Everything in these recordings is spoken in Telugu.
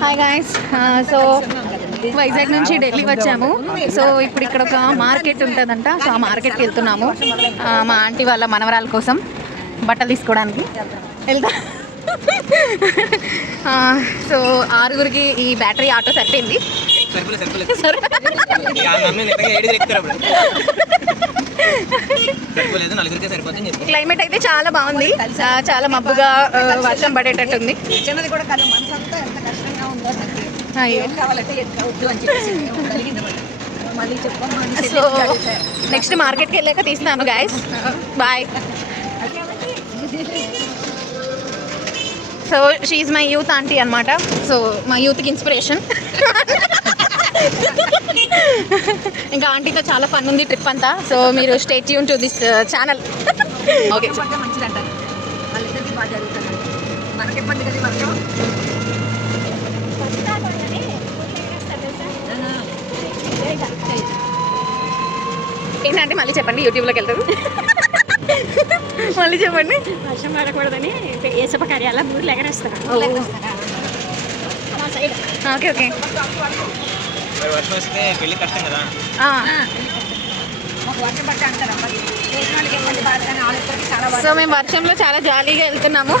Hi guys. సో వైజాగ్ నుంచి ఢిల్లీ వచ్చాము. సో ఇప్పుడు ఇక్కడ ఒక మార్కెట్ ఉంటుందంట. సో ఆ మార్కెట్కి వెళ్తున్నాము మా ఆంటీ వాళ్ళ మనవరాల కోసం బట్టలు తీసుకోవడానికి వెళ్తా. సో 6గురికి ఈ బ్యాటరీ ఆటో సరిపోయింది. క్లైమేట్ అయితే చాలా బాగుంది, చాలా మబ్బుగా వర్షం పడేటట్టుంది. సో నెక్స్ట్ మార్కెట్కి వెళ్ళాక తీస్తాను guys. Bye. So she my youth aunty అనమాట. సో మా యూత్కి ఇన్స్పిరేషన్. ఇంకా ఆంటీతో చాలా ఫన్ ఉంది ట్రిప్ అంతా. సో మీరు stay tune to this channel. Okay. ఏంటంటే మళ్ళీ చెప్పండి, యూట్యూబ్లోకి వెళ్తారు. మళ్ళీ చెప్పండి. వర్షం పడకూడదని ఏసప కార్యాల ఊర్లు ఎగరేస్తారు. Okay okay. సో మేము వర్షంలో చాలా జాలీగా వెళ్తున్నాము.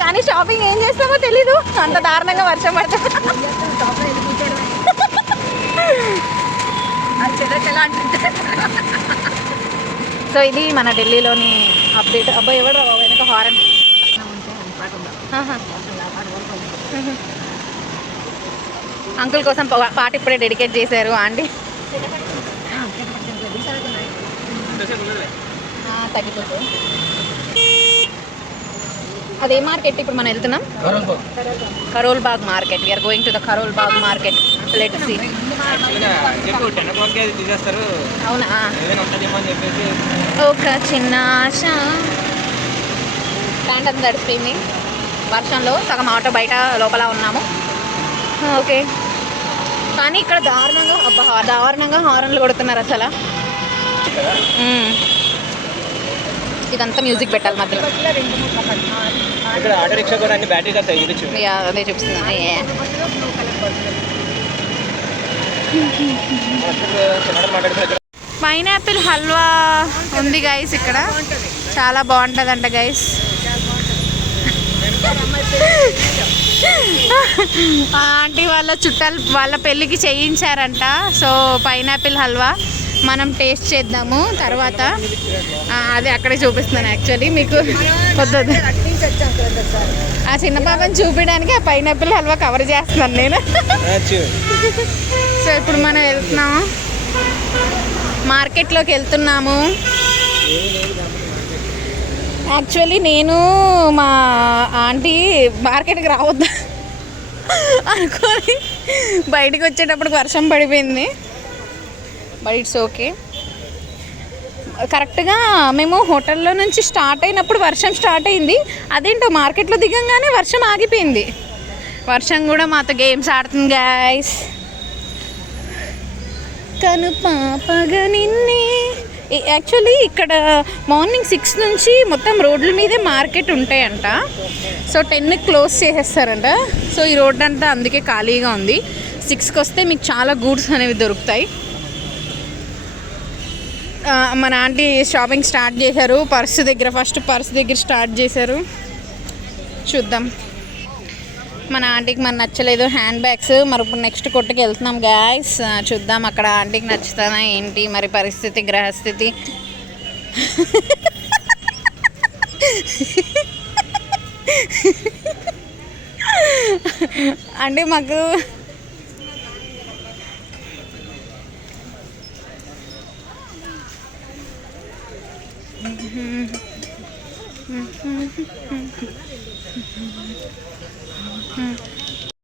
కానీ షాపింగ్ ఏం చేస్తామో తెలీదు, అంత దారుణంగా వర్షం పడుతుంది. సో ఇది మన ఢిల్లీలోని అప్డేట్. అబ్బాయి ఎవరు వెనక హారన్. అంకుల్ కోసం పాట ఇప్పుడే డెడికేట్ చేశారు ఆంటీ. తగ్గిపోతుంది. అదే మార్కెట్ ఇప్పుడు మనం వెళ్తున్నాం, Karol Bagh market. We're going to the Karol Bagh market. Let's see. అవునా? ఒక చిన్న ఆశ. ప్యాంట్ అంతా తడిసిపోయింది వర్షంలో, సగం ఆటో బయట లోపల ఉన్నాము. ఓకే. కానీ ఇక్కడ దారుణంగా హారన్లు కొడుతున్నారు అసలు. ఇదంతా మ్యూజిక్ పెట్టాలి మధ్యలో. అదే చూపిస్తున్నా. పైనాపిల్ హల్వా ఉంది గైస్ ఇక్కడ, చాలా బాగుంటుందంట గైస్. ఆంటీ వాళ్ళ చుట్టాలు వాళ్ళ పెళ్ళికి చేయించారంట. సో పైనాపిల్ హల్వా మనం టేస్ట్ చేద్దాము తర్వాత. అదే అక్కడే చూపిస్తున్నాను యాక్చువల్లీ మీకు. వద్దు, ఆ చిన్న పాపని చూపించడానికి ఆ పైనాపిల్ హల్వా కవర్ చేస్తున్నాను నేను. సో ఇప్పుడు మనం వెళ్తున్నాము, మార్కెట్లోకి వెళ్తున్నాము. యాక్చువల్లీ నేను మా ఆంటీ మార్కెట్కి రావద్దా అనుకొని బయటికి వచ్చేటప్పుడు వర్షం పడిపోయింది. But it's okay. కరెక్ట్గా మేము హోటల్లో నుంచి స్టార్ట్ అయినప్పుడు వర్షం స్టార్ట్ అయింది. అదేంటో మార్కెట్లో దిగంగానే వర్షం ఆగిపోయింది. వర్షం కూడా మాతో గేమ్స్ ఆడుతుంది గాయస్. కను పాపగా నిన్నే. యాక్చువల్లీ ఇక్కడ మార్నింగ్ 6 నుంచి మొత్తం రోడ్ల మీదే మార్కెట్ ఉంటాయంట. సో 10కి క్లోజ్ చేసేస్తారంట. సో ఈ రోడ్ అంతా అందుకే ఖాళీగా ఉంది. 6కి వస్తే మీకు చాలా గూడ్స్ అనేవి దొరుకుతాయి. మన ఆంటీ షాపింగ్ స్టార్ట్ చేశారు. ఫస్ట్ పర్స్ దగ్గర స్టార్ట్ చేశారు. చూద్దాం. మన ఆంటీకి మన నచ్చలేదు హ్యాండ్ బ్యాగ్స్. మరి ఇప్పుడు నెక్స్ట్ కొట్టుకు వెళ్తున్నాం గాయస్. చూద్దాం అక్కడ ఆంటీకి నచ్చుతుందా ఏంటి మరి పరిస్థితి, గ్రహస్థితి. అంటే మాకు